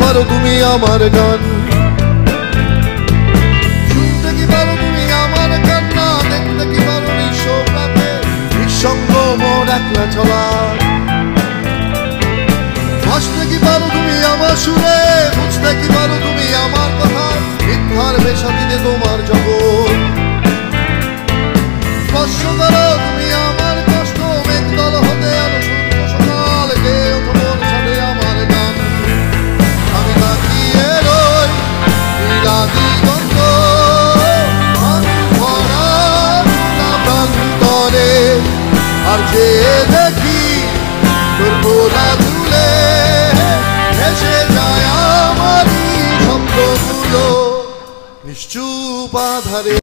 পারো তুমি আমার গান, শুনতে কি পারো তুমি আমার কান্না, দেখতে কি পারো নিঃসব রাতে নিঃসঙ্গ মন একলা চলা, ভাসতে কি পারো তুমি আমার সুরে, বুঝতে কি পারো তুমি আমার কথা, মিথ্যার বেশা দিতে তোমার জগৎ, স্পর্শ করো তুমি আমার কষ্ট, মেঘদল হতে আলো সূর্য সকাল, গে ওঠো মোর সাথে আমার গান, আমি তাকিয়ে রই নীলা দিগন্ত, আমি ভরা প্রান্তরে, আর যে দেখি তোর গোলা তুলে এসে যায় আমারই শব্দগুলো নিশ্চুপ আধারে।